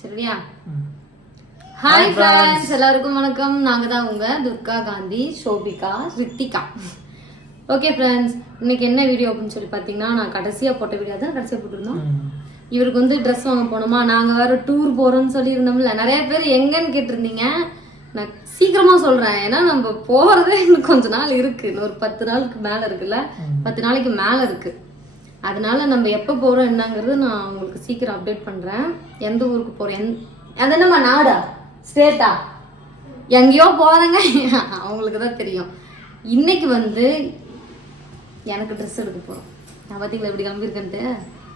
சரியா? Hi friends எல்லாருக்கும் வணக்கம். நாங்க தான் உங்க துர்கா காந்தி ஷோபிகா ரித்திகா. ஓகே ஃப்ரெண்ட்ஸ் இன்னைக்கு என்ன வீடியோ அப்படின்னு சொல்லி பார்த்தீங்கன்னா நான் கடைசியாக போட்ட வீடியோ தான் கடைசியாக போட்டிருந்தோம். இவருக்கு வந்து ட்ரெஸ் வாங்க போனோமா? நாங்கள் வேற டூர் போகிறோம்னு சொல்லியிருந்தோம்ல. நிறைய பேர் எங்கன்னு கேட்டிருந்தீங்க. நான் சீக்கிரமாக சொல்கிறேன் ஏன்னா நம்ம போகிறதே இன்னும் கொஞ்ச நாள் இருக்குது இன்னும் ஒரு பத்து நாளுக்கு மேலே இருக்குல்ல. பத்து நாளைக்கு மேலே இருக்குது அதனால நம்ம எப்போ போகிறோம் என்னங்கிறது நான் உங்களுக்கு சீக்கிரம் அப்டேட் பண்ணுறேன் எந்த ஊருக்கு போகிறோம் எந் அது என்னம்மா நாடா? ஸ்டேட்டா எங்கேயோ போகிறேங்க அவங்களுக்கு தான் தெரியும். இன்னைக்கு வந்து எனக்கு ட்ரெஸ் எடுக்க போகிறோம் நான் பார்த்தீங்களா எப்படி கிளம்பியிருக்கேன்ட்டு?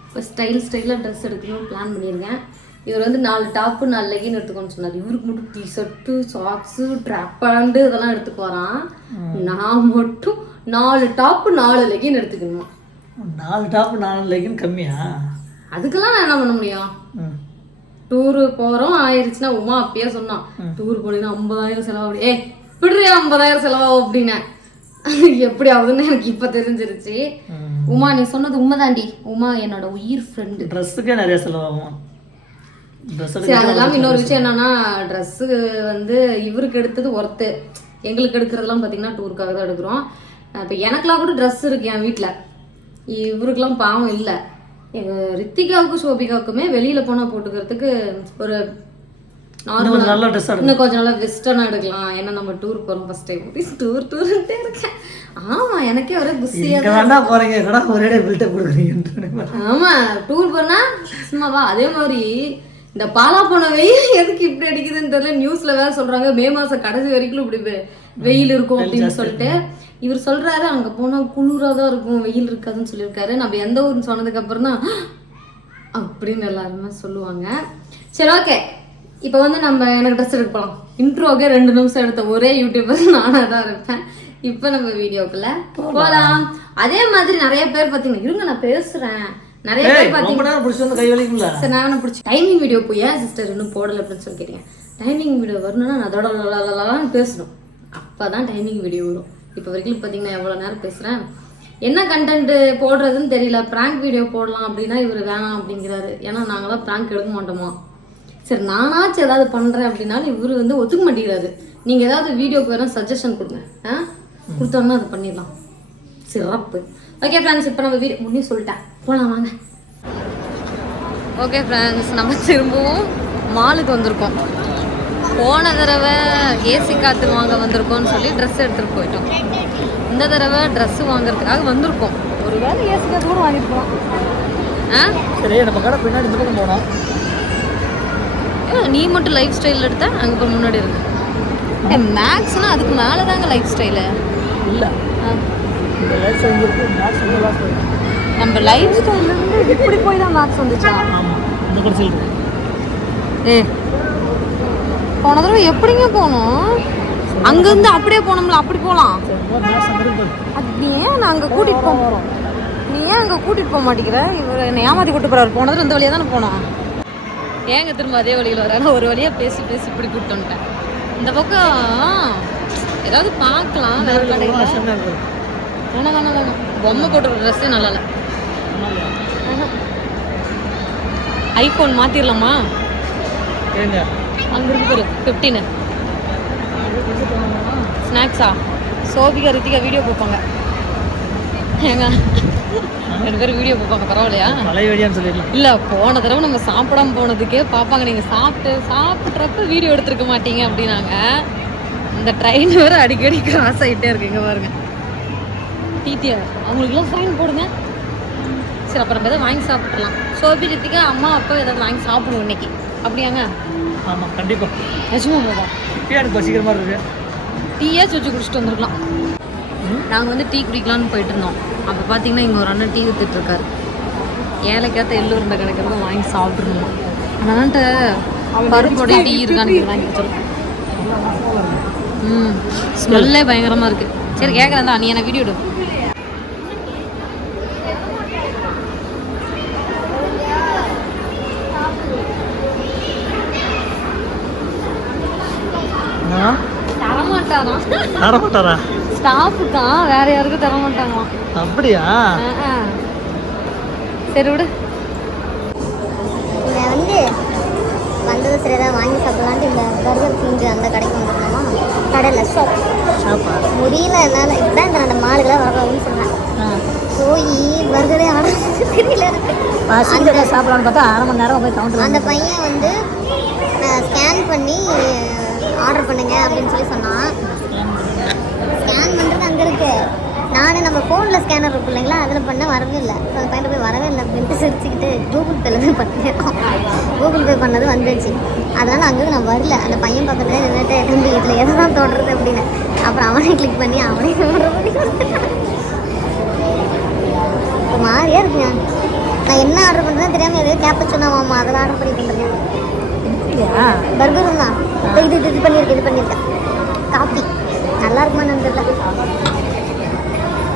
இப்போ ஸ்டைல் ஸ்டைலாக ட்ரெஸ் எடுக்கணும்னு பிளான் பண்ணியிருக்கேன். இவர் வந்து நாலு டாப்பு நாலு லெகின் எடுத்துக்கோன்னு சொன்னார். இவருக்கு மட்டும் டிஷர்ட்டு சாக்ஸு ட்ராப் பேண்டு இதெல்லாம் எடுத்துக்கு வரான் நான் மட்டும் நாலு டாப்பு நாலு லெகின் எடுத்துக்கணுமா. நாலு டாப் நாலு லெகின் கம்மியா? அதுக்கெல்லாம் நான் என்ன பண்ண முடியும்? டூரு போகிறோம் ஆயிடுச்சுன்னா உமா அப்பயே சொன்னான் டூர் போனீங்கன்னா ஐம்பதாயிரம் செலவாகும் ஏ விடுறியா ஐம்பதாயிரம் செலவாகும் அப்படின்னேன். எப்படி ஆகுதுன்னு எனக்கு இப்போ தெரிஞ்சிருச்சு. உமா நீ சொன்னது உண்மைதாண்டி. உமா என்னோட உயிர் ஃப்ரெண்டு ட்ரெஸ்ஸுக்கே நிறைய செலவாகும். சரி அதெல்லாம் இன்னொரு விஷயம் என்னன்னா ட்ரெஸ்ஸு வந்து இவருக்கு எடுத்தது ஒர்த்து எங்களுக்கு எடுக்கிறதெல்லாம் பார்த்தீங்கன்னா டூருக்காக தான் எடுக்கிறோம். இப்போ எனக்கெல்லாம் கூட ட்ரெஸ் இருக்கு என் வீட்டில் இவருக்கெல்லாம் பாவம் இல்லை. ரித்திகாவுக்கும் சோபிகாவுக்குமே வெளியில் போனால் போட்டுக்கிறதுக்கு ஒரு இன்னும் கொஞ்சம் நல்ல ட்ரெஸ் எடுக்கும் இன்னும் கொஞ்சம் நல்லா வெஸ்டர்னாக எடுக்கலாம். ஏன்னா நம்ம டூர் போகிறோம் ஃபர்ஸ்ட் டைம் டூர் டூர்ன்ட்டே இருக்கேன். ஆமாம் எனக்கே ஒரே இங்கே வேணா போறீங்க. ஒரே பில்டப் கொடுக்குறீங்க ஆமா டூர் போனா சும்மாவா? அதே மாதிரி இந்த பாலா போன வெயில் எதுக்கு இப்படி அடிக்குதுன்னு தெரியல. நியூஸ்ல வேற சொல்றாங்க மே மாசம் கடைசி வரைக்கும் இப்படி வெயில் இருக்கும் அப்படின்னு சொல்லிட்டு இவர் சொல்றாரு அங்க போனா குளிரா தான் இருக்கும் வெயில் இருக்காதுன்னு சொல்லியிருக்காரு. நம்ம எந்த ஊர்னு சொன்னதுக்கு அப்புறம் தான் அப்படின்னு எல்லாருமே சொல்லுவாங்க. சரி ஓகே இப்போ வந்து நம்ம எனக்கு ட்ரெஸ் எடுக்க போகலாம் இன்ட்ரோக்கே ரெண்டு நிமிஷம் எடுத்த ஒரே யூடியூபர் நானாக தான் இருப்பேன். இப்போ நம்ம வீடியோக்குள்ள போகலாம் அதே மாதிரி நிறைய பேர் பார்த்தீங்கன்னா இருங்க நான் பேசுறேன். நிறைய பேர் பார்த்தீங்கன்னா சரி நான் பிடிச்சி டைமிங் வீடியோ போய் ஏன் சிஸ்டர் இன்னும் போடலை அப்படின்னு சொல்லி கேட்டீங்க. டைமிங் வீடியோ வரணும்னா நான் அதோட லலலலலான்னு பேசணும். அப்போ தான் டைமிங் வீடியோ வரும். இப்போ வரைக்கும் பார்த்தீங்கன்னா எவ்வளோ நேரம் பேசுகிறேன் என்ன கண்டென்ட் போடுறதுன்னு தெரியல. ப்ராங்க் வீடியோ போடலாம் அப்படின்னா இவர் வேணாம் அப்படிங்கிறாரு. ஏன்னா நாங்களாம் ப்ராங்க் எடுக்க மாட்டோமா? சரி நானாச்சும் ஏதாவது பண்ணுறேன் அப்படின்னாலும் இவர் வந்து ஒத்துக்க மாட்டேங்கிறாரு. நீங்கள் ஏதாவது வீடியோக்கு வேணால் சஜஷன் கொடுங்க. ஆ? கொடுத்தோன்னா அது பண்ணிடலாம். சிறப்பு. ஓகே ஃப்ரெண்ட்ஸ் இப்போ நம்ம வீடியோ முன்னே சொல்லிட்டேன். போகலாம் வாங்க. ஓகே ஃப்ரெண்ட்ஸ் நம்ம திரும்பவும் மாலுக்கு வந்திருக்கோம். போன தடவை ஏசி காற்று வாங்க வந்திருக்கோம்னு சொல்லி ட்ரெஸ் எடுத்துகிட்டு போயிட்டோம். இந்த தடவை ட்ரெஸ் வாங்குறதுக்காக வந்திருக்கோம். ஒரு வேளை ஏசி காற்று கூட வாங்கிட்டு போகலாம் ஆ? சரி நம்ம கடை பின்னாடி இந்த பக்கம் போனோம் ஏ, நீ மட்டும் லைஃப் ஸ்டைல் எடுத்த அங்கே போய் முன்னாடி இருக்கு. ஏ மேக்ஸ்னால் அதுக்கு மேலே தாங்க லைஃப் ஸ்டைலு இல்லை நம்ம லைஃப் ஸ்டைல்லேருந்து இப்படி போய் தான் மேக்ஸ் வந்துச்சா? ஆமாம் இந்த கடைசியில் ஏ போன தடவை எப்படிங்க போனோம்? அங்கேருந்து அப்படியே போனோம்ல அப்படி போகலாம் அது நீ ஏன் நான் அங்கே கூட்டிகிட்டு போக நீ ஏன் அங்கே கூட்டிகிட்டு போக மாட்டேங்கிற? இவர் என்னை ஏமாற்றி கூட்டு போகிறார் போனது இந்த வழியாக தானே போனோம். ஏங்க திரும்ப அதே வழியில் வர நான் ஒரு வழியாக பேசி பேசி இப்படி கூப்பிட்டு வந்துட்டேன். இந்த பக்கம் ஏதாவது பார்க்கலாம் வேற கடையில். வேணாம் வேணாம் வேணாம் பொம்மை போட்டுற ட்ரெஸ்ஸே நல்லா இல்லை. ஐஃபோன் மாற்றிடலாமா அங்கே இருக்கு பாரு ஃபிஃப்டீனு ஸ்நாக்ஸா சோபிகா ரித்திகா வீடியோ பார்ப்பாங்க ஏங்க? ரெண்டு பேரும் வீடியோ பார்ப்பாங்க பரவாயில்லையா? இல்லை போன தடவை நம்ம சாப்பிடாம போனதுக்கே பார்ப்பாங்க நீங்கள் சாப்பிட்டு சாப்பிட்றப்ப வீடியோ எடுத்துருக்க மாட்டீங்க அப்படின்னாங்க. இந்த ட்ரெயின் வேற அடிக்கடி கிராஸ் ஆகிட்டே இருக்கு இங்கே பாருங்க. டிடிஆர் அவங்களுக்குலாம் ஃபைன் போடுங்க. சரி அப்புறம் எதாவது வாங்கி சாப்பிட்றலாம் சோபி ரித்திகா அம்மா அப்பா ஏதாவது வாங்கி சாப்பிடுவோம் இன்னைக்கு. அப்படியாங்க? ஆமாம் கண்டிப்பாக நிஜமா போதா? இப்பயே எனக்கு பசிக்கிற மாதிரி இருக்கு டீயாச்சும் வச்சு குடிச்சிட்டு வந்திருக்கலாம். நாங்கள் வந்து டீ குடிக்கலாம்னு போயிட்டு இருந்தோம். அப்போ பார்த்தீங்கன்னா இங்கே ஒரு அண்ணன் டீ வித்துட்டு இருக்காரு. ஏழைக்கேற்ற எள்ளு உருண்டை கிடைக்கிறத வாங்கி சாப்பிட்ருந்தோம் அண்ணன்ட்ட பருப்போட டீ இருக்கான்னு வாங்கி ம் ஸ்மெல்லே பயங்கரமாக இருக்கு. சரி கேட்குறேன் தான் நீ என்ன வீடியோ எடு ஆ தரமாட்டாராம் தரமாட்டாரா? ஸ்டாஃபுக்கா? வேற யாருக்கும் தரமாட்டாங்களாம் அப்படியா? ஆ, ஆ. சரி விடு. இதை வந்து அங்கே அந்த கடைக்கு வந்துருந்தோமா? கடையில். ஷாப் ஷாப்பா முடியல என்னால். இப்பதான் இந்த அந்த மாலுக்கெல்லாம் வரணும்னு சொன்னேன். போய் பர்கரே ஆர்டர் தெரியல எனக்கு. சாப்பிடலான்னு பார்த்தா அரை மணி நேரம் போய் கவுண்டர் அந்த பையன் வந்து ஸ்கேன் பண்ணி ஆர்டர் பண்ணுங்க அப்படின்னு சொல்லி சொன்னான். ஸ்கேன் பண்ணுறது அங்கே இருக்கு. நானே நம்ம ஃபோனில் ஸ்கேனர் இருக்கும் இல்லைங்களா? அதில் பண்ண வரவே இல்லை. அந்த பையன் போய் வரவே இல்லை. அப்படின்ட்டு சிரிச்சுக்கிட்டு கூகுள் பேல போய் பண்ணிட்டோம் கூகுள் பே பண்ணது வந்துச்சு அதனால அங்கே நான் வரல. அந்த பையன் பக்கத்துல நின்றுட்டு தம்பி இதில் எதை தான் தொடருது? அப்படின்னு. அப்புறம் அவனே கிளிக் பண்ணி அவனே. ஒரு மாதிரியா இருக்குங்க நான் என்ன ஆர்டர் பண்ணுறேன்னு தெரியாமல் எதுவும் கேப்ப சொன்னாமாம்மா அதெல்லாம் ஆர்டர் பண்ணி பண்ணுறேன் பர்கரும் தான். இது இது இது பண்ணியிருக்கேன் இது பண்ணியிருக்கேன். காஃபி நல்லா இருக்குமான்னு தெரியல.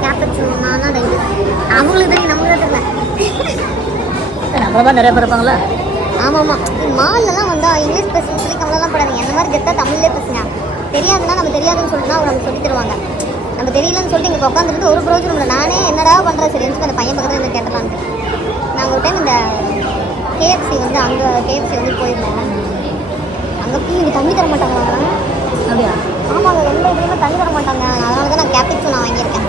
கேப்பச்சுனா தான் இது அவங்களுக்கு தெரியும் தான் தெரியல நம்மள மாதிரி நிறைய பேர் இருப்பாங்களா ஆமாம் ஆமாம் மால்லலாம் வந்தால் இங்கிலீஷ் பேசணும்னு சொல்லி கவலைலாம் படாதீங்க. அந்த மாதிரி கெத்தாக தமிழ்லேயே பேசுங்க. தெரியாதுன்னா நம்ம தெரியாதுன்னு சொல்லிட்டுனா அவங்க நமக்கு சொல்லி தருவாங்க. நம்ம தெரியலன்னு சொல்லிட்டு இங்கே உட்காந்துருந்து ஒரு பிரோஜனம் இல்லை. நானே என்னடா பண்ணுறேன் சரி அந்த பையன் பக்கத்தில் என்ன கேட்டலான்ட்டு நாங்கள் ஒரு டைம் இந்த கேஎஃப்சி வந்து அங்கே கேஎஃப்சி வந்து போயிருந்தோம். அங்கே போய் இங்கே தண்ணி தர மாட்டாங்களா அப்படியா? ஆமாங்க எந்த இதுலையுமே தண்ணி தர மாட்டாங்க. அதனால தான் நான் கேபிச்சு நான் வாங்கியிருக்கேன்.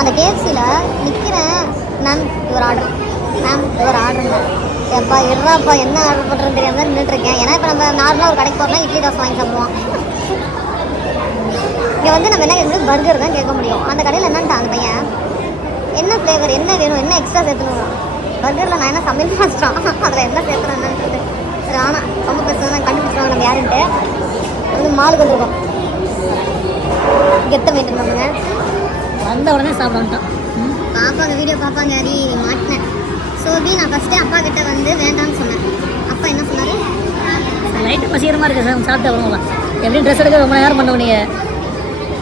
அந்த கேஎஃப்சியில் நிற்கிறேன் மேம் ஒரு ஆர்டர் மேம் ஒரு ஆர்டருங்க எப்பா இருறாப்பா என்ன ஆர்டர் பண்ணுறதுன்னு தெரியாமல் தான் நின்றுட்டுருக்கேன் ஏன்னா இப்போ நம்ம நார்மலாக ஒரு கடைக்கு போகிறோம்னா இட்லி தோசை வாங்கி சாப்பிடுவோம். இங்கே வந்து நம்ம என்ன கேட்க பர்கர் தான் கேட்க முடியும். அந்த கடையில் என்னன்ட்டா அந்த பையன்? என்ன ஃப்ளேவர் என்ன வேணும்? என்ன எக்ஸ்ட்ரா சேர்த்துணும் பர்கரில் நான் என்ன சமையல் மாஸ்டரான் அதில் என்ன சேர்த்துறேன் என்னன்றது? சரி ஆனால் ரொம்ப பிரச்சனை கண்டுபிடிச்சிருவாங்க நம்ம யாருன்ட்டு. வந்து மாலுக்கு வந்திருக்கோம். கெட்ட மெயின்டைன் பண்ணுங்க வந்த உடனே சாப்பிடலாம் பாப்பாங்க வீடியோ பார்ப்பாங்க அடி மாட்டினேன் சோபி நான் ஃபஸ்ட்டே அப்பா கிட்ட வந்து வேண்டாம்னு சொன்னேன். அப்பா என்ன சொன்னாரு? நைட்டு பசிக்கிறமா இருக்கு சார் சாப்பிட்டு வருவோம் எப்படியும் ட்ரெஸ் எடுக்க ரொம்ப நேரம் பண்ண நீங்க?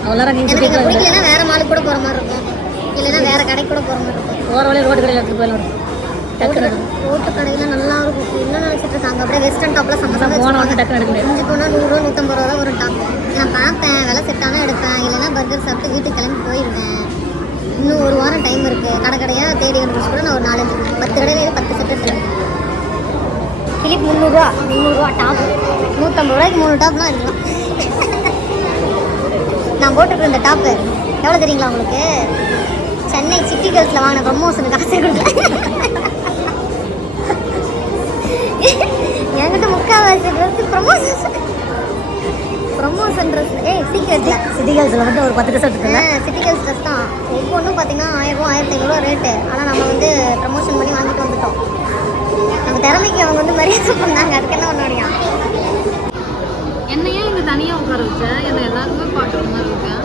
அவ்வளோ நேரம் நீங்கள் பிடிக்கலன்னா வேற மாலுக்கு கூட போகிற மாதிரி இருக்கும். இல்லைன்னா வேற கடைக்கு கூட போகிற மாதிரி இருக்கும். போகிற வழியில் ரோடு கடையில் எடுத்துகிட்டு போயிடலாம். டக்குனு. ரோட்டு கடையில் நல்லா இருக்கும். என்ன நினச்சிட்டு இருக்காங்க? அப்படியே வெஸ்டர்ன் எடுக்க முடியாது இஞ்சி போனால் நூறுரூவா நூற்றம்பது ரூபா ஒரு டாப் நான் பார்ப்பேன். விலை செட்டானா எடுப்பேன். இல்லைன்னா பர்கர் சாப்பிட்டு வீட்டுக்கு கிளம்பி போயிடுவேன். இன்னும் ஒரு வாரம் டைம் இருக்குது கடை கடையாக தேடி கண்டுபிடிச்சு கூட நான் ஒரு நாலஞ்சு பத்து கடையில் பத்து செட் எடுத்துருவேன். கிளிப் முந்நூறுரூவா முந்நூறுரூவா டாப் நூற்றம்பது ரூபாய்க்கு மூணு டாப்லாம் இருக்கலாம். நான் போட்டுருக்க இந்த டாப்பு எவ்வளோ தெரியுங்களா உங்களுக்கு? சென்னை சிட்டி கேர்ள்ஸில் வாங்கின ப்ரமோஷனுக்கு ஆசை கொடுக்கல. என்கிட்ட முக்கால்வாசி ட்ரெஸ் ப்ரமோஷன் ப்ரமோஷன் ட்ரெஸ் ஏய் சீக்கிரத்தில் சிட்டி கேர்ள்ஸில் வந்து ஒரு பத்து ட்ரெஸ் எடுத்துக்கல சிட்டி கேர்ள்ஸ் ட்ரெஸ் தான். ஒவ்வொன்றும் பார்த்தீங்கன்னா ஆயிரம் ஆயிரத்தி ஐநூறுரூவா ரேட்டு ஆனால் நம்ம வந்து ப்ரமோஷன் பண்ணி வாங்கிட்டு வந்துட்டோம். நம்ம திறமைக்கு அவங்க வந்து மரியாதை பண்ணாங்க. அதுக்கு என்ன பண்ண முடியும்? என்ன ஏன் இங்கே தனியாக உட்கார வச்சேன் என்னை எல்லாருமே பார்க்குற மாதிரி இருக்கேன்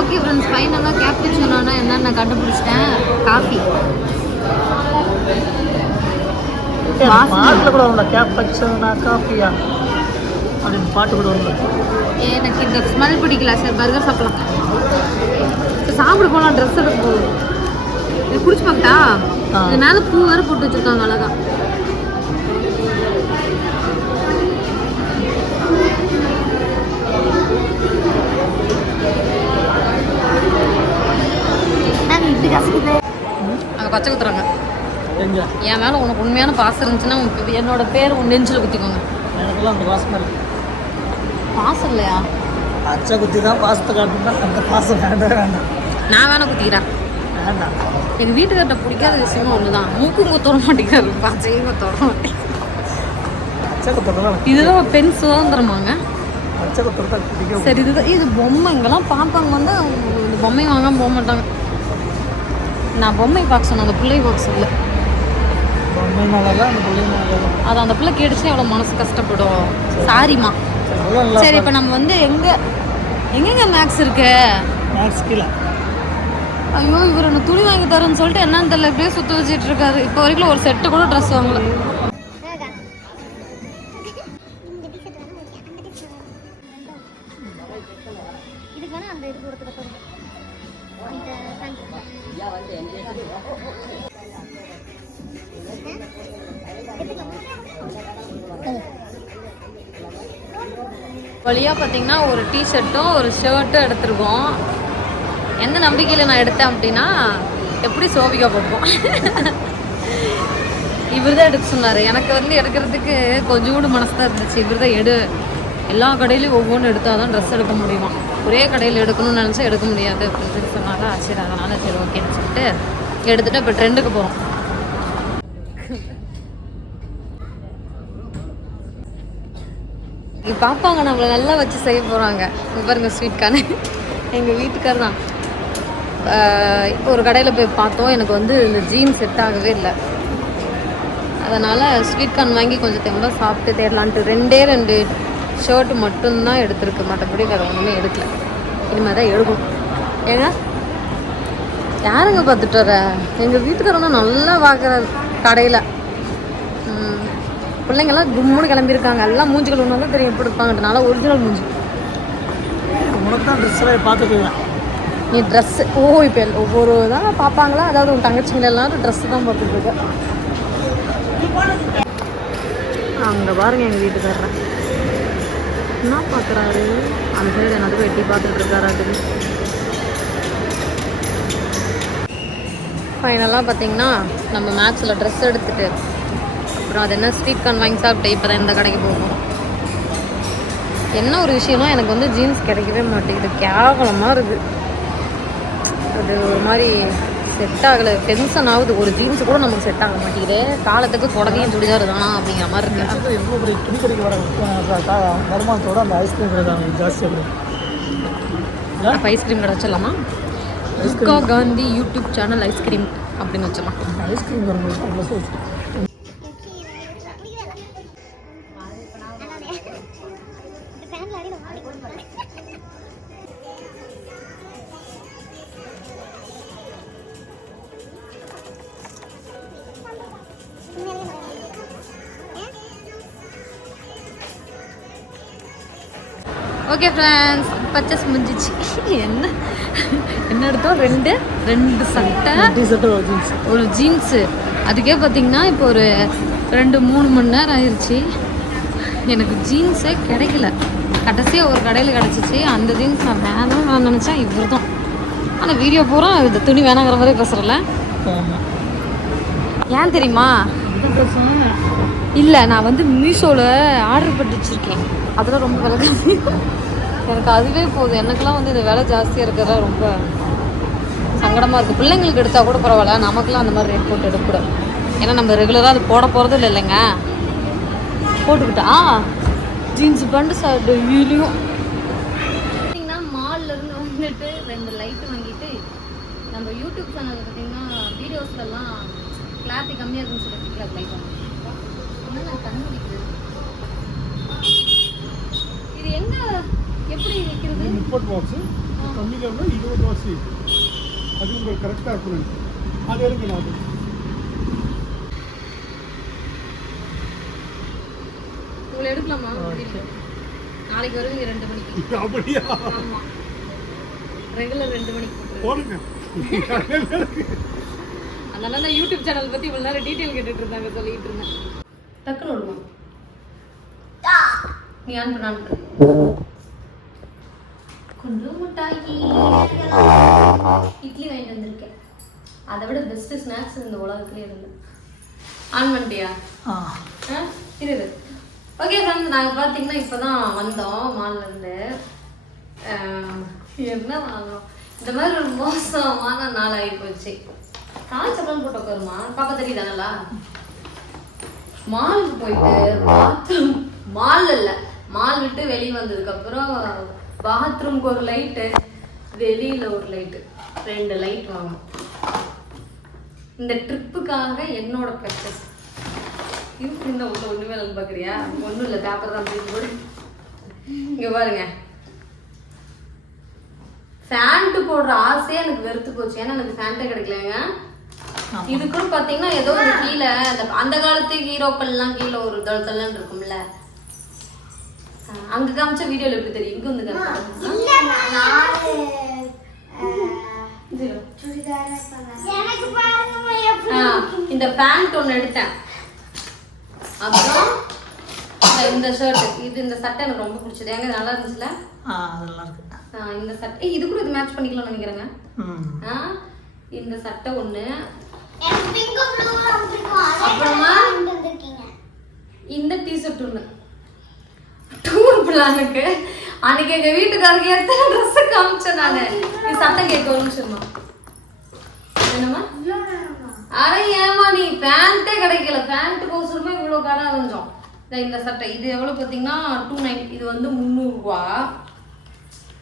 ஓகே ஃப்ரெண்ட்ஸ் ஃபைனலாக கேப்டன் சொன்னோன்னா என்னன்னு நான் கண்டுபிடிச்சிட்டேன். காஃபி. பாட்டில் கூட வரும்ல கேப் வச்சோம்னா காஃபியா அப்படின்னு பாட்டு கூட வரும்ல எனக்கு இந்த ஸ்மெல் பிடிக்கல. சரி பர்கர் சாப்பிடலாம். இப்ப சாப்பிட போகலாம் ட்ரெஸ் எடுக்க போகும் இது குடிச்சு பார்த்தா. இது மேலே பூ வேறு போட்டு வச்சிருக்காங்க அழகா. அங்கே பச்சை குத்துறாங்க. என் மேலே உனக்கு உண்மையான பாசம் இருந்துச்சுன்னா என்னோட பேர் உன் நெஞ்சில் குத்திக்கோங்க. எனக்குலாம் அந்த இருக்கு பாசம் இல்லையா? பச்சை குத்தி தான் பாசத்தை காட்டுனா அந்த பாசம் வேண்டாம் வேண்டாம். நான் வேணா குத்திக்கிறேன். வேண்டாம். எங்கள் வீட்டுக்கார்ட்ட பிடிக்காத விஷயமும் ஒன்று தான் மூக்கும் குத்தோட மாட்டேங்கிறாரு. பச்சையும் குத்தோட மாட்டேங்கிறாரு. இதுதான் பெண் சுதந்திரமாங்க. சரி இதுதான் இது பொம்மை இங்கெல்லாம் பார்ப்பாங்க வந்து பொம்மை வாங்காம போக மாட்டாங்க. நான் பொம்மை பார்க்க சொன்னேன் அந்த பிள்ளை அந்த பிள்ளைனால அது அந்த பிள்ளை கேட்டுச்சு எவ்வளோ மனசு கஷ்டப்படும். சாரிம்மா. சரி இப்போ நம்ம வந்து எங்கே எங்கெங்க மேக்ஸ் இருக்கு? மேக்ஸ் கீழே. ஐயோ இவர் எனக்கு துணி வாங்கி தரேன்னு சொல்லிட்டு என்னன்னு தெரியல இப்படியே சுத்த வச்சுட்டு இருக்காரு. இப்போ வரைக்கும் ஒரு செட்டு கூட ட்ரெஸ் வாங்கல. பார்த்தீங்கன்னா ஒரு டிஷர்ட்டும் ஒரு ஷர்ட்டும் எடுத்திருக்கோம். எந்த நம்பிக்கையில் நான் எடுத்தேன் அப்படின்னா எப்படி சோபிகா பார்ப்போம் இவர் தான் எடுக்க சொன்னார். எனக்கு வந்து எடுக்கிறதுக்கு கொஞ்சோண்டு மனசு தான் இருந்துச்சு. இவர் தான் எடு. எல்லா கடையிலையும் ஒவ்வொன்று எடுத்தால் தான் ட்ரெஸ் எடுக்க முடியுமா. ஒரே கடையில் எடுக்கணும்னு நினச்சா எடுக்க முடியாது அப்படின்னு சொல்லி சொன்னாங்க. சரி அதனால் சரி ஓகேன்னு சொல்லிட்டு எடுத்துகிட்டு இப்போ ட்ரெண்டுக்கு போகிறோம் இங்கே பார்ப்பாங்க நம்மளை நல்லா வச்சு செய்ய போகிறாங்க இங்கே பாருங்க ஸ்வீட் கார்னு எங்கள் வீட்டுக்கார் தான். இப்போ ஒரு கடையில் போய் பார்த்தோம். எனக்கு வந்து இந்த ஜீன்ஸ் செட் ஆகவே இல்லை. அதனால் ஸ்வீட் கார்ன் வாங்கி கொஞ்சம் தெம்பா சாப்பிட்டு தேடலான்ட்டு ரெண்டே ரெண்டு ஷர்ட் மட்டும்தான் எடுத்திருக்கு. மற்றபடி வேறு ஒன்றுமே எடுக்கல. இனிமேல் தான் எடுக்கும் ஏங்க? யாருங்க பார்த்துட்டு வர? எங்கள் வீட்டுக்காரங்க நல்லா பார்க்குறாரு கடையில். பிள்ளைங்கெல்லாம் கும்முன்னு கிளம்பியிருக்காங்க. எல்லாம் மூஞ்சிகள் ஒன்று வந்து தெரியும். எப்படி இருப்பாங்கன்றனால ஒரிஜினல் மூஞ்சி. உனக்கு தான் ட்ரெஸ் எல்லாம் பார்த்துக்குவேன் நீ ட்ரெஸ்ஸு ஓ இப்போ ஒவ்வொரு தான் பார்ப்பாங்களா? அதாவது உன் தங்கச்சிங்க எல்லாரும் ட்ரெஸ்ஸு தான் பார்த்துட்டு இருக்க அங்கே பாருங்க எங்கள் வீட்டுக்காரர். என்ன பார்க்குறாரு? அந்த சைடு என்னது வெட்டி பார்த்துட்டு இருக்காரு அது ஃபைனலாக பார்த்தீங்கன்னா நம்ம மேக்ஸில் ட்ரெஸ் எடுத்துட்டு அப்புறம் அது என்ன ஸ்வீட் கார்ன் வாங்கி சாப்பிட்டு இப்போ தான் இந்த கடைக்கு போகும் என்ன ஒரு விஷயம்னா எனக்கு வந்து ஜீன்ஸ் கிடைக்கவே மாட்டேங்குது. கேவலமாக இருக்குது அது ஒரு மாதிரி செட் ஆகலை. டென்ஷன் ஆகுது. ஒரு ஜீன்ஸ் கூட நமக்கு செட் ஆக மாட்டேங்குது. காலத்துக்கு புடவையும் சுடிதார் தானா அப்படிங்கிற மாதிரி இருக்கு. எவ்வளோ பெரிய துணி கடைக்கு வர வருமானத்தோட அந்த ஐஸ்கிரீம் கடை தான் ஜாஸ்தியாக அப்போ ஐஸ்கிரீம் கடை வச்சிடலாமா? Gandhi YouTube channel ice cream அப்படின்னு வச்சிடலாம். ஐஸ்கிரீம் ஓகே ஃப்ரெண்ட்ஸ் பர்ச்சேஸ் முடிஞ்சிச்சு. என்ன? என்ன எடுத்தோம்? ரெண்டு. ரெண்டு சட்டை. ஒரு ஜீன்ஸு அதுக்கே பார்த்தீங்கன்னா இப்போ ஒரு ரெண்டு மூணு மணி நேரம் ஆயிடுச்சு எனக்கு ஜீன்ஸே கிடைக்கல. கடைசியாக ஒரு கடையில் கிடச்சிச்சு. அந்த ஜீன்ஸ் நான் வேணாம் நான் நினச்சேன். இவர் தான் ஆனால் வீடியோ பூரா இந்த துணி வேணாங்கிற மாதிரி பேசுகிறல ஏன் தெரியுமா? இல்லை நான் வந்து மீஷோவில் ஆர்டர் பண்ணி வச்சுருக்கேன். அதெல்லாம் ரொம்ப விலை கம்மி. எனக்கு அதுவே போதும். எனக்குலாம் வந்து இந்த விலை ஜாஸ்தியாக இருக்கிறதா ரொம்ப சங்கடமாக இருக்குது பிள்ளைங்களுக்கு எடுத்தால் கூட பரவாயில்ல. நமக்குலாம் அந்த மாதிரி ரேட் போட்டு எடுக்கக்கூடாது. ஏன்னா நம்ம ரெகுலராக அது போட போகிறது இல்லை இல்லைங்க. போட்டுக்கிட்டா ஜீன்ஸ் பேண்ட் சார் டெய்லியும் பார்த்தீங்கன்னா மால்ல வந்துட்டு ரெண்டு லைட்டு வாங்கிட்டு நம்ம யூடியூப் சேனலில் பார்த்தீங்கன்னா வீடியோஸ்லலாம் கிளாரிட்டி கம்மியாக இருக்குன்னு சொல்லி லைட் வாங்கிட்டு நான் கண்ணு எப்படி வைக்கிறது முப்பது வாட்ஸு கம்மியில் இருபது வாட்ஸு அது உங்களுக்கு கரெக்டாக இருக்கணும் அது எடுக்கணும் அது உங்களை எடுக்கலாமா? நாளைக்கு வருவீங்க ரெண்டு மணிக்கு. அப்படியா? ஆமா. ரெகுலர் ரெண்டு மணிக்கு போடுங்க. அதனால நான் யூடியூப் சேனல் பத்தி இவ்வளவு நேரம் டீடைல் கேட்டுட்டு இருந்தாங்க சொல்லிட்டு இருந்தேன். டக்குன்னு விடுவோம் நீ ஆன் பண்ணு. குண்டு மிட்டாயி. இட்லி வாங்கிட்டு வந்திருக்கேன். அதை விட பெஸ்ட் ஸ்நாக்ஸ் இந்த உலகத்துலயே இருந்து. ஆன் பண்ணிட்டியா? ஆ. ஆ இரு. ஓகே ஃப்ரெண்ட்ஸ் நாங்கள் பார்த்தீங்கன்னா இப்போ தான் வந்தோம் மால்லேருந்து. என்ன வாங்கணும் இந்த மாதிரி ஒரு மோசமான நாள் ஆகி போச்சு. காய் சப்பளம் போட்டு உட்காருமா? பாப்பா தெரியுதா நல்லா? மாலுக்கு போயிட்டு பாத்ரூம் மால் இல்லை. மால் விட்டு வெளியே வந்ததுக்கப்புறம் பாத்ரூம்க்கு ஒரு லைட்டு வெளியில் ஒரு லைட்டு ரெண்டு லைட் வாங்கணும். இந்த ட்ரிப்புக்காக என்னோட பர்ச்சேஸ் இருக்கு இந்த உள்ள ஒண்ணுமே இல்லை பாக்குறியா? ஒண்ணும் இல்ல பேப்பர் தான் போய் போடு. இங்க பாருங்க. ஃபேண்ட் போடுற ஆசையே எனக்கு வெறுத்து போச்சு. ஏன்னா எனக்கு ஃபேண்டே கிடைக்கலங்க. இது கூட பாத்தீங்கன்னா ஏதோ ஒரு கீழே அந்த அந்த காலத்து ஹீரோக்கள்லாம் கீழே ஒரு தள் தள்ளன்னு இருக்கும்ல. அங்க காமிச்ச வீடியோல எப்படி தெரியும்? இங்க வந்து இந்த பேண்ட் ஒன்று எடுத்தேன். அப்புறம் இந்த- ஷர்ட் இது இந்த சட்டை எனக்கு ரொம்ப பிடிச்சது. எங்க நல்லா இருந்துச்சுல? இந்த சட்டை. இது கூட இது மேட்ச் பண்ணிக்கலாம்னு நினைக்கிறேங்க. இந்த சட்டை ஒன்று அப்புறமா? இந்த டிஷர்ட் ஒன்று டூர் பிளானுக்கு அன்னைக்கு எங்க வீட்டுக்காரருக்கு எத்தனை ட்ரெஸ் காமிச்சேன் நானு. நீ சத்தம் கேட்க ஒரு நிமிஷமா என்னம்மா? அரை ஏமா நீ பேண்ட்டே கிடைக்கல. பேண்ட் கோசரமே இவ்வளோ கடை கொஞ்சம் இந்த இந்த சட்டை. இது எவ்வளோ பார்த்தீங்கன்னா டூ நைன் இது வந்து முந்நூறுரூவா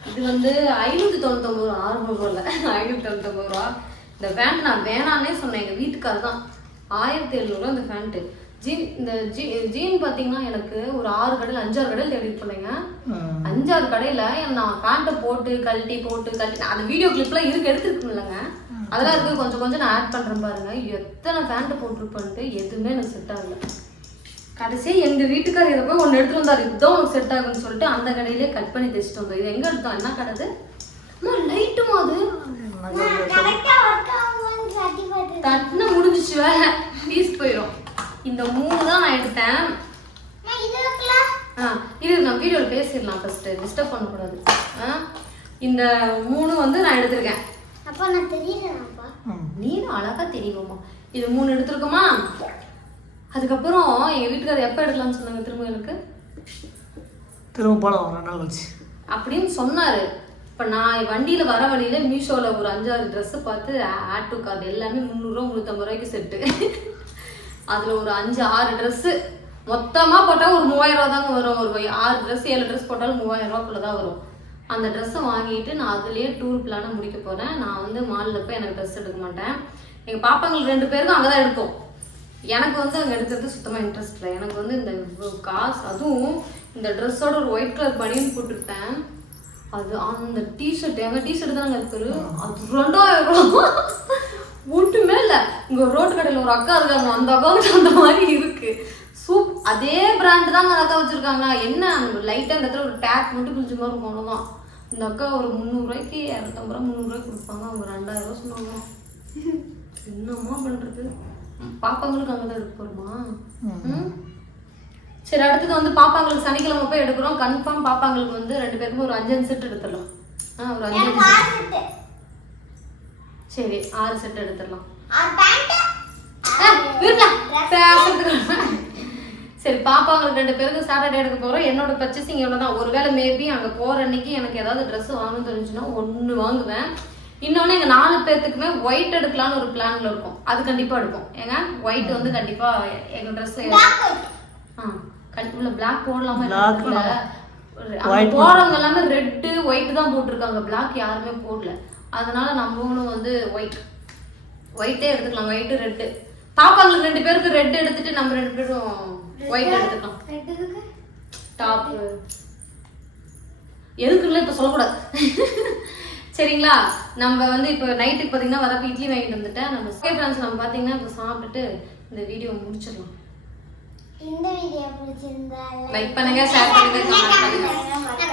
இது வந்து ஐநூற்றி தொண்ணூத்தொம்பது ரூபா ஆறுநூறுவா இல்லை ஐநூற்றி தொண்ணூத்தொம்பது ரூபா. இந்த பேண்ட் நான் வேணான்னே சொன்னேன். எங்கள் வீட்டுக்காரர் தான். ஆயிரத்தி எழுநூறுவா இந்த பேண்ட்டு ஜீன் இந்த ஜீ ஜீன் பார்த்தீங்கன்னா எனக்கு ஒரு ஆறு கடையில் அஞ்சாறு கடையில் தேடி பண்ணேங்க அஞ்சாறு கடையில் நான் பேண்ட்டை போட்டு கழட்டி போட்டு கழட்டி அந்த வீடியோ கிளிப்லாம் இருக்கு எடுத்துருக்குங்களங்க அதெல்லாம் இருக்கு கொஞ்சம் கொஞ்சம் நான் ஆட் பண்ணுறேன் பாருங்க. எத்தனை பேண்ட்டு போட்டிருப்பேன்ட்டு எதுவுமே எனக்கு செட் ஆகல. கடைசியாக எங்கள் வீட்டுக்கார் இதை போய் ஒன்று எடுத்துட்டு வந்தார். இதுதான் உனக்கு செட் ஆகும்னு சொல்லிட்டு அந்த கடையிலே கட் பண்ணி தைச்சிட்டு வந்தோம் இது எங்கே எடுத்தோம்? என்ன கடை லைட்டுமா அது? தட்டுன முடிஞ்சிச்சு வேற பீஸ் போயிடும் இந்த மூணு தான் நான் எடுத்தேன். ஆ இது நான் வீடியோவில் பேசிடலாம் ஃபஸ்ட்டு டிஸ்டர்ப் பண்ணக்கூடாது. ஆ இந்த மூணு வந்து நான் எடுத்திருக்கேன். அப்பா நான் தெரியலப்பா நீரும் அழகா தெரியுமா இது மூணு எடுத்திருக்கோமா? அதுக்கப்புறம் எங்கள் வீட்டுக்காரர் எப்போ எடுக்கலாம்னு சொன்னாங்க திரும்ப எனக்கு? திரும்ப போகலாம் ரெண்டு நாள் கழிச்சு. அப்படின்னு சொன்னார். இப்போ நான் வண்டியில் வர வழியில் மீஷோவில் ஒரு அஞ்சாறு ட்ரெஸ்ஸு பார்த்து ஆட் டு கார்டு எல்லாமே முந்நூறுரூவா முந்நூற்றம்பது ரூபாய்க்கு செட்டு அதில் ஒரு அஞ்சு ஆறு ட்ரெஸ்ஸு மொத்தமாக போட்டால் ஒரு மூவாயிரம் ரூபா தாங்க வரும் ஒரு ஆறு ட்ரெஸ் ஏழு ட்ரெஸ் போட்டாலும் மூவாயிரம் ரூபாக்குள்ள தான் வரும். அந்த ட்ரெஸ்ஸை வாங்கிட்டு நான் அதுலேயே டூர் பிளானை முடிக்க போகிறேன் நான் வந்து மாலில் போய் எனக்கு ட்ரெஸ் எடுக்க மாட்டேன். எங்கள் பாப்பாங்களுக்கு ரெண்டு பேருக்கும் அங்கே தான் எடுத்தோம் எனக்கு வந்து அங்கே எடுக்கிறது சுத்தமாக இன்ட்ரெஸ்ட் இல்லை. எனக்கு வந்து இந்த காசு அதுவும் இந்த ட்ரெஸ்ஸோட ஒரு ஒயிட் கலர் பனியன் போட்டுக்கிட்டேன் அது அந்த டிஷர்ட் எங்க டிஷர்ட் தானே இருக்கு அது ரெண்டாயிரம் ரூபா ஒன்றுமே இல்லை இங்கே ரோட்டு கடையில் ஒரு அக்கா இருக்காங்க. அந்த அக்காவுக்கு அந்த மாதிரி இருக்கு. சூப் அதே பிராண்ட் தாங்க அந்த அக்கா வச்சிருக்காங்க என்ன அந்த லைட்டாக அந்த இடத்துல ஒரு டேக் மட்டும் கிழிச்ச மாதிரி இருக்கும். அவ்வளோதான் இந்த அக்கா ஒரு முந்நூறுரூவாய்க்கு இரநூத்தம்பது ரூபா முந்நூறுரூவாய்க்கு கொடுப்பாங்க. அவங்க ரெண்டாயிரம் ரூபா சொன்னாங்க. என்னம்மா பண்றது? பாப்பாங்களுக்கு அங்கே தான் எடுக்க போறோமா? ம்? சரி அடுத்தது வந்து பாப்பாங்களுக்கு சனிக்கிழமை போய் எடுக்கிறோம். கன்ஃபார்ம் பாப்பாங்களுக்கு வந்து ரெண்டு பேருக்கும் ஒரு அஞ்சு அஞ்சு செட் எடுத்துடலாம். ஆ ஒரு அஞ்சு set. சரி ஆறு செட் எடுத்துடலாம். சரி பாப்பாங்களுக்கு ரெண்டு பேருக்கு சாட்டர்டே எடுக்க போறோம். என்னோட பர்ச்சேசிங் எவ்வளவுதான்? ஒருவேளை மேபி அங்க போற அன்னைக்கு எனக்கு ஏதாவது Dress வாங்கணும்னு தெரிஞ்சுன்னா ஒண்ணு வாங்குவேன். இன்னொன்னு எங்க நாலு பேர்த்துக்குமே ஒயிட் எடுக்கலாம்னு ஒரு பிளான்ல இருக்கும். அது கண்டிப்பா எடுப்போம். ஏங்க ஒயிட் வந்து கண்டிப்பா எங்க ட்ரெஸ் ஆ கண்டி- உள்ள பிளாக் போடலாமா போறவங்க எல்லாமே ரெட்டு ஒயிட் தான் போட்டிருக்காங்க. பிளாக் யாருமே போடல. அதனால நம்மளும் வந்து ஒயிட் ஒயிட்டே எடுத்துக்கலாம். ஒயிட்டு ரெட்டு பாப்பாங்களுக்கு ரெண்டு பேருக்கு ரெட் எடுத்துட்டு நம்ம ரெண்டு பேரும் ஒயிட் எடுத்துக்கலாம். டாப் எதுக்குள்ள இப்ப சொல்லக்கூடாது. சரிங்களா? நம்ம வந்து இப்போ நைட்டுக்கு பார்த்தீங்கன்னா வரப்ப இட்லி வாங்கிட்டு வந்துட்டேன். நம்ம ஃப்ரெண்ட்ஸ் நம்ம பார்த்தீங்கன்னா இப்போ சாப்பிட்டுட்டு இந்த வீடியோ முடிச்சிடலாம். இந்த வீடியோ பிடிச்சிருந்தா லைக் பண்ணுங்க ஷேர் பண்ணுங்க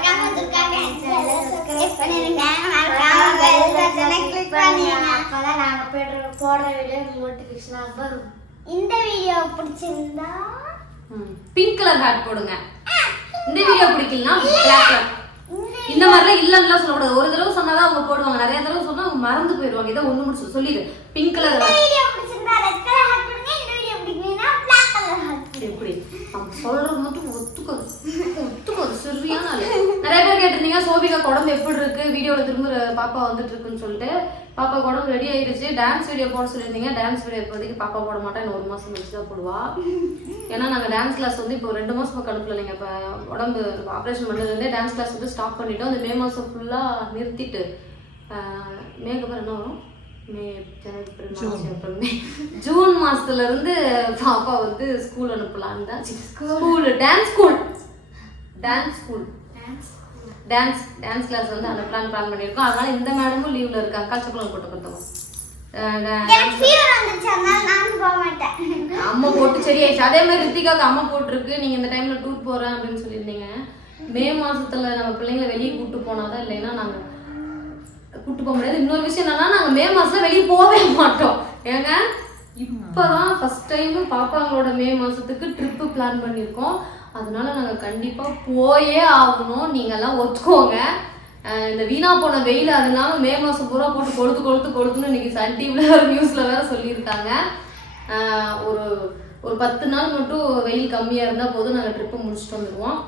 கமெண்ட் பண்ணுங்க. சப்ஸ்கிரைப் பண்ணிருங்க மறக்காம பெல் பட்டனை கிளிக் பண்ணிருங்க அப்பதான் நாங்க போடுற போடுற வீடியோ நோட்டிபிகேஷனா வரும். இந்த வீடியோ பிடிச்சிருந்தா பிங்க் கலர் ஹேட் போடுங்க. இந்த வீடியோ பிடிக்கலனா பிளாக் கலர் இந்த மாதிரிலாம் இல்லைன்னா சொல்லக்கூடாது ஒரு தடவை சொன்னாதான் அவங்க போடுவாங்க. நிறைய தடவை சொன்னா அவங்க மறந்து போயிடுவாங்க. இதை ஒண்ணு முடிச்சு சொல்லிடு. பிங்க் கலர் இந்த வீடியோ பிடிச்சிருந்தா ரெட் கலர் ஹார்ட் பண்ணுங்க இந்த வீடியோ பிடிக்கலனா பிளாக் கலர் ஹார்ட் எப்படி அவங்க சொல்றது மட்டும் ஒத்துக்காது ஒத்துக்காது சரியான நிறைய பேர் கேட்டிருந்தீங்க சோபிகா குடம்பு எப்படி இருக்கு? வீடியோல திரும்ப பாப்பா வந்துட்டு இருக்குன்னு சொல்லிட்டு. பாப்பா உடம்பு ரெடி ஆயிடுச்சு டான்ஸ் வீடியோ போட சொல்லியிருந்தீங்க. டான்ஸ் வீடியோ இப்போதைக்கு பாப்பா போட மாட்டேன் ஒரு மாசம் கழிச்சு தான் போடுவா. ஏன்னா நாங்க டான்ஸ் கிளாஸ் வந்து இப்போ ரெண்டு மாசம் பக்கம் அனுப்பலைங்க இப்போ உடம்பு ஆப்ரேஷன் பண்ணதுலேருந்தே டான்ஸ் கிளாஸ் வந்து ஸ்டாப் பண்ணிட்டோம். அந்த மே மாசம் ஃபுல்லா நிறுத்திட்டு ஆஹ், என்ன வரும்? ஜூன். மாசத்துல இருந்து பாப்பா வந்து ஸ்கூல் அனுப்பலான்னு தான். School dance school dance school dance dance class வந்து அனுப்பலான்னு பிளான் பண்ணியிருக்கோம். அதனால இந்த மேடமும் லீவ்ல போட்டு வந்துருச்சு. அதனால நானும் போக மாட்டேன். அம்மா போட்டு சரியாயிடுச்சு. அதே மாதிரி ரித்திகாக்கு அம்மா போட்டிருக்கு. நீங்க இந்த டைம்ல டூர் போறேன் அப்படின்னு சொல்லியிருந்தீங்க. மே மாசத்துல நம்ம பிள்ளைங்களை வெளியே கூட்டு போனாதான் இல்லைன்னா நாங்க கூட்டு போக முடியாது. இன்னொரு விஷயம் என்னன்னா நாங்க மே மாசத்துல வெளியே போகவே மாட்டோம். ஏங்க? இப்பதான் ஃபர்ஸ்ட் டைம் பாப்பாங்களோட மே மாசத்துக்கு ட்ரிப்பு பிளான் பண்ணியிருக்கோம் அதனால நாங்க கண்டிப்பா போயே ஆகணும். நீங்க எல்லாம் ஒத்துக்கோங்க இந்த வீணா போன வெயில் அதனால மே மாசம் பூரா போட்டு கொளுத்து கொளுத்து கொளுத்துன்னு இன்னைக்கு சன் டிவில வேற நியூஸ்ல வேற சொல்லியிருக்காங்க. ஒரு ஒரு பத்து நாள் மட்டும் வெயில் கம்மியாக இருந்தால் போதும். நாங்கள் ட்ரிப்பு முடிச்சுட்டு வந்துடுவோம்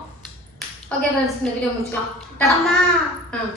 ஓகே ஃப்ரெண்ட்ஸ் இந்த வீடியோ முடிச்சுக்கலாம். டாடா. ஆ